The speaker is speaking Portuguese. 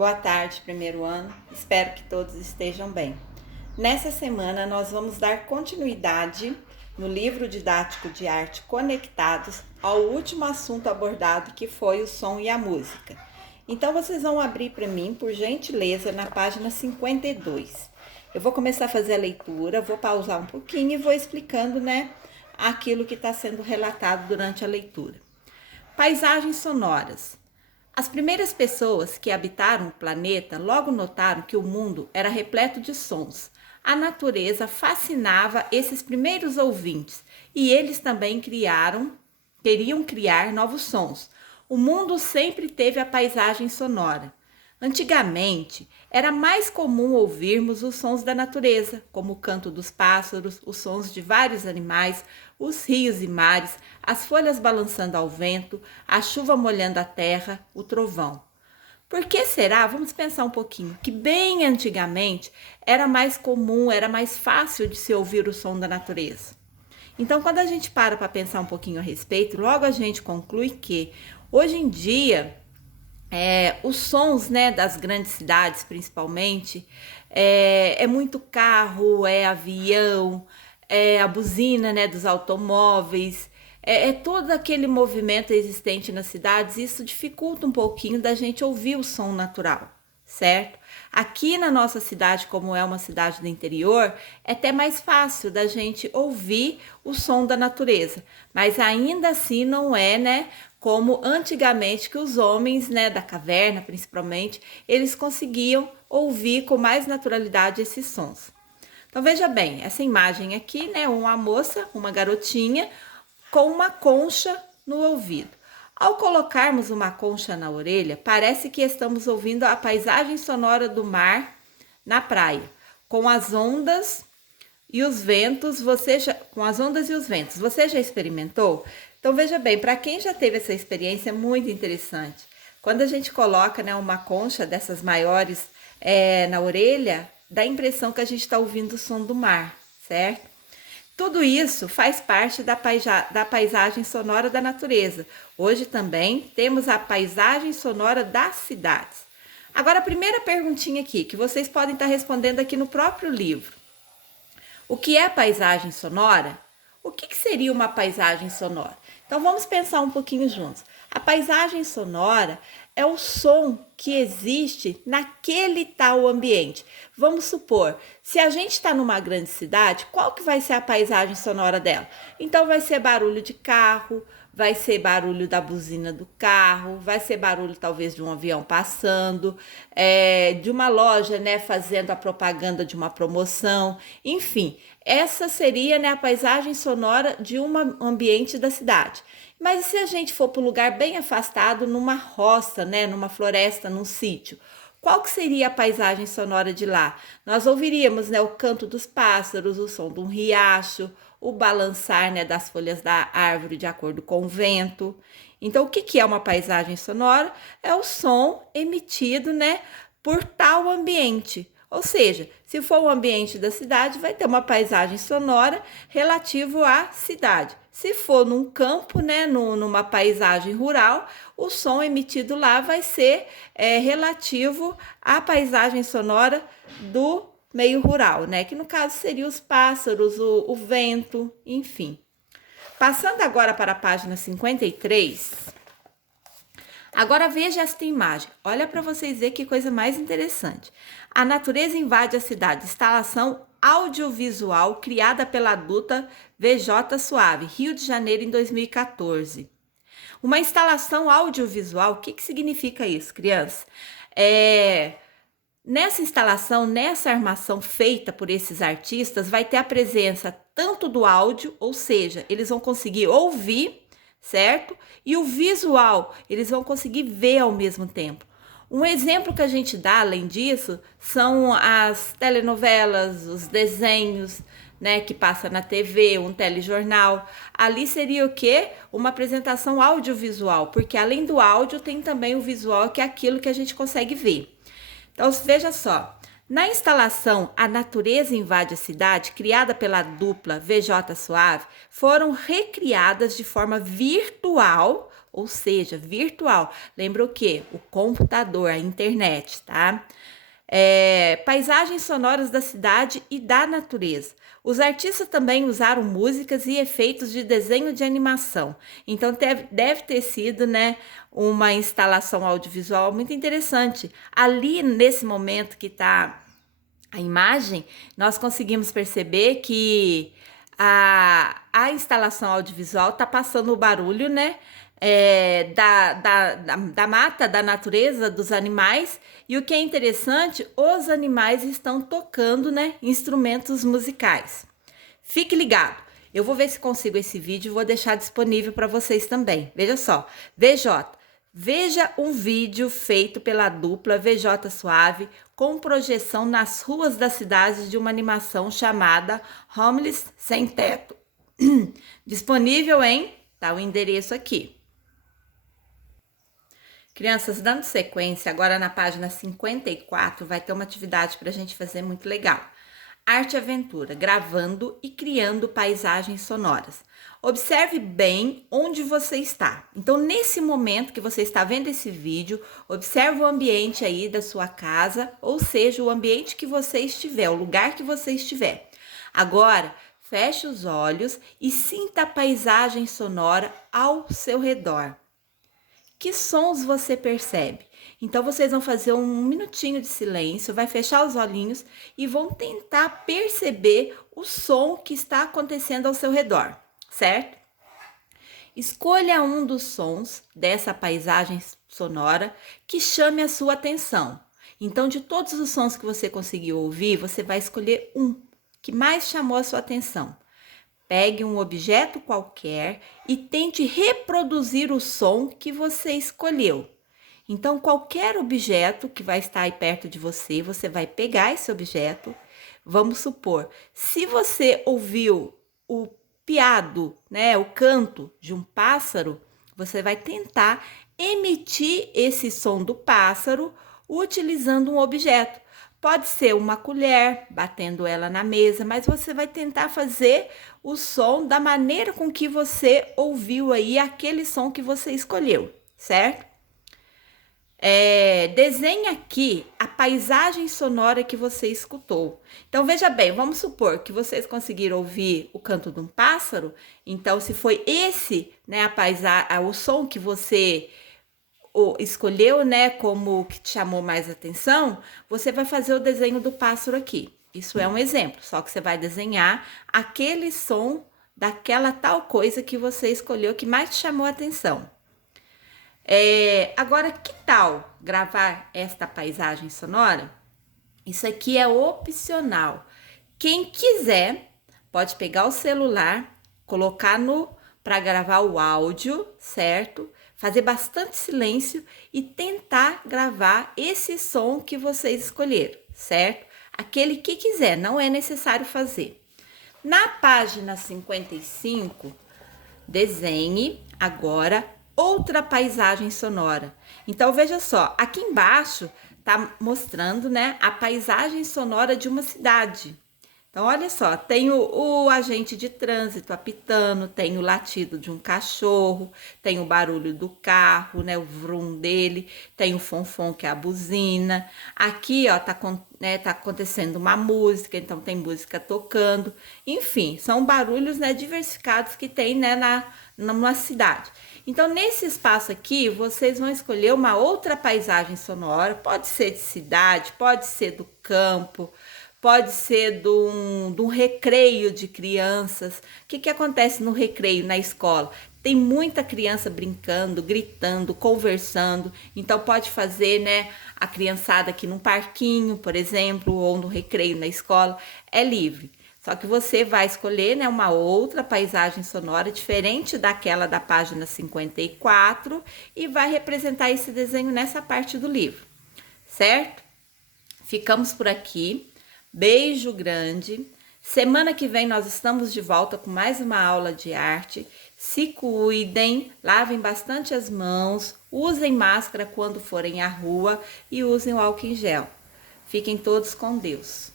Boa tarde, primeiro ano. Espero que todos estejam bem. Nessa semana, nós vamos dar continuidade no livro didático de arte Conectados ao último assunto abordado, que foi o som e a música. Então, vocês vão abrir para mim, por gentileza, na página 52. Eu vou começar a fazer a leitura, vou pausar um pouquinho e vou explicando, aquilo que está sendo relatado durante a leitura. Paisagens sonoras. As primeiras pessoas que habitaram o planeta logo notaram que o mundo era repleto de sons. A natureza fascinava esses primeiros ouvintes e eles também queriam criar novos sons. O mundo sempre teve a paisagem sonora. Antigamente, era mais comum ouvirmos os sons da natureza, como o canto dos pássaros, os sons de vários animais, os rios e mares, as folhas balançando ao vento, a chuva molhando a terra, o trovão. Por que será? Vamos pensar um pouquinho, que bem antigamente era mais comum, era mais fácil de se ouvir o som da natureza. Então, quando a gente para pensar um pouquinho a respeito, logo a gente conclui que hoje em dia os sons, das grandes cidades, principalmente, é muito carro, é avião, é a buzina, dos automóveis, é todo aquele movimento existente nas cidades. Isso dificulta um pouquinho da gente ouvir o som natural, certo? Aqui na nossa cidade, como é uma cidade do interior, é até mais fácil da gente ouvir o som da natureza, mas ainda assim não é, como antigamente, que os homens, da caverna principalmente, eles conseguiam ouvir com mais naturalidade esses sons. Então veja bem, essa imagem aqui, uma moça, uma garotinha, com uma concha no ouvido. Ao colocarmos uma concha na orelha, parece que estamos ouvindo a paisagem sonora do mar na praia, com as ondas e os ventos. Você já experimentou? Então veja bem, para quem já teve essa experiência, é muito interessante. Quando a gente coloca uma concha dessas maiores na orelha, dá a impressão que a gente está ouvindo o som do mar, certo? Tudo isso faz parte da paisagem sonora da natureza. Hoje também temos a paisagem sonora das cidades. Agora, a primeira perguntinha aqui, que vocês podem estar respondendo aqui no próprio livro. O que é paisagem sonora? O que seria uma paisagem sonora? Então, vamos pensar um pouquinho juntos. A paisagem sonora é o som que existe naquele tal ambiente. Vamos supor, se a gente está numa grande cidade, qual que vai ser a paisagem sonora dela? Então vai ser barulho de carro, vai ser barulho da buzina do carro, vai ser barulho talvez de um avião passando, de uma loja, fazendo a propaganda de uma promoção, enfim. Essa seria, a paisagem sonora de um ambiente da cidade. Mas e se a gente for para um lugar bem afastado, numa roça, numa floresta, num sítio? Qual que seria a paisagem sonora de lá? Nós ouviríamos, o canto dos pássaros, o som de um riacho, o balançar, das folhas da árvore de acordo com o vento. Então, o que é uma paisagem sonora? É o som emitido, por tal ambiente. Ou seja, se for o ambiente da cidade, vai ter uma paisagem sonora relativo à cidade. Se for num campo, numa paisagem rural, o som emitido lá vai ser relativo à paisagem sonora do meio rural, que no caso seria os pássaros, o vento, enfim. Passando agora para a página 53, agora veja esta imagem. Olha para vocês verem que coisa mais interessante. A natureza invade a cidade. Instalação audiovisual criada pela adulta VJ Suave, Rio de Janeiro, em 2014. Uma instalação audiovisual, o que significa isso, crianças? Nessa instalação, nessa armação feita por esses artistas, vai ter a presença tanto do áudio, ou seja, eles vão conseguir ouvir, certo? E o visual, eles vão conseguir ver ao mesmo tempo. Um exemplo que a gente dá, além disso, são as telenovelas, os desenhos, que passa na TV, um telejornal. Ali seria o quê? Uma apresentação audiovisual, porque além do áudio tem também o visual, que é aquilo que a gente consegue ver. Então, veja só, na instalação A Natureza Invade a Cidade, criada pela dupla VJ Suave, foram recriadas de forma virtual, ou seja, virtual. Lembra o quê? O computador, a internet, tá? Paisagens sonoras da cidade e da natureza. Os artistas também usaram músicas e efeitos de desenho de animação. Então deve ter sido, né, uma instalação audiovisual muito interessante. Ali nesse momento que está a imagem, nós conseguimos perceber que a instalação audiovisual está passando o barulho, né? Da mata, da natureza, dos animais. E o que é interessante, os animais estão tocando, né, instrumentos musicais. Fique ligado. Eu vou ver se consigo esse vídeo e vou deixar disponível para vocês também. Veja só, VJ. Veja um vídeo feito pela dupla VJ Suave com projeção nas ruas da cidade de uma animação chamada Homeless Sem Teto. Disponível em... tá o endereço aqui. Crianças, dando sequência, agora na página 54 vai ter uma atividade para a gente fazer muito legal. Arte e aventura, gravando e criando paisagens sonoras. Observe bem onde você está. Então, nesse momento que você está vendo esse vídeo, observe o ambiente aí da sua casa, ou seja, o ambiente que você estiver, o lugar que você estiver. Agora, feche os olhos e sinta a paisagem sonora ao seu redor. Que sons você percebe? Então, vocês vão fazer um minutinho de silêncio, vai fechar os olhinhos e vão tentar perceber o som que está acontecendo ao seu redor, certo? Escolha um dos sons dessa paisagem sonora que chame a sua atenção. Então, de todos os sons que você conseguiu ouvir, você vai escolher um que mais chamou a sua atenção. Pegue um objeto qualquer e tente reproduzir o som que você escolheu. Então, qualquer objeto que vai estar aí perto de você, você vai pegar esse objeto. Vamos supor, se você ouviu o piado, né, o canto de um pássaro, você vai tentar emitir esse som do pássaro utilizando um objeto. Pode ser uma colher, batendo ela na mesa, mas você vai tentar fazer o som da maneira com que você ouviu aí aquele som que você escolheu, certo? Desenhe aqui a paisagem sonora que você escutou. Então, veja bem, vamos supor que vocês conseguiram ouvir o canto de um pássaro. Então, se foi esse, né, o som que você escolheu, né, como que te chamou mais atenção, você vai fazer o desenho do pássaro aqui. Isso é um exemplo, só que você vai desenhar aquele som daquela tal coisa que você escolheu que mais te chamou a atenção. Agora, que tal gravar esta paisagem sonora? Isso aqui é opcional. Quem quiser pode pegar o celular, colocar para gravar o áudio, certo? Fazer bastante silêncio e tentar gravar esse som que vocês escolheram, certo? Aquele que quiser, não é necessário fazer. Na página 55, desenhe agora outra paisagem sonora. Então, veja só, aqui embaixo tá mostrando, né, a paisagem sonora de uma cidade. Então, olha só, tem o agente de trânsito apitando, tem o latido de um cachorro, tem o barulho do carro, né, o vrum dele, tem o fonfon, que é a buzina. Aqui, ó, tá acontecendo uma música, então tem música tocando. Enfim, são barulhos, né, diversificados que tem, né, numa cidade. Então, nesse espaço aqui, vocês vão escolher uma outra paisagem sonora, pode ser de cidade, pode ser do campo, pode ser de um recreio de crianças. O que acontece no recreio, na escola? Tem muita criança brincando, gritando, conversando. Então, pode fazer, né, a criançada aqui num parquinho, por exemplo, ou no recreio na escola. É livre. Só que você vai escolher, né, uma outra paisagem sonora diferente daquela da página 54 e vai representar esse desenho nessa parte do livro, certo? Ficamos por aqui. Beijo grande. Semana que vem nós estamos de volta com mais uma aula de arte. Se cuidem, lavem bastante as mãos, usem máscara quando forem à rua e usem o álcool em gel. Fiquem todos com Deus.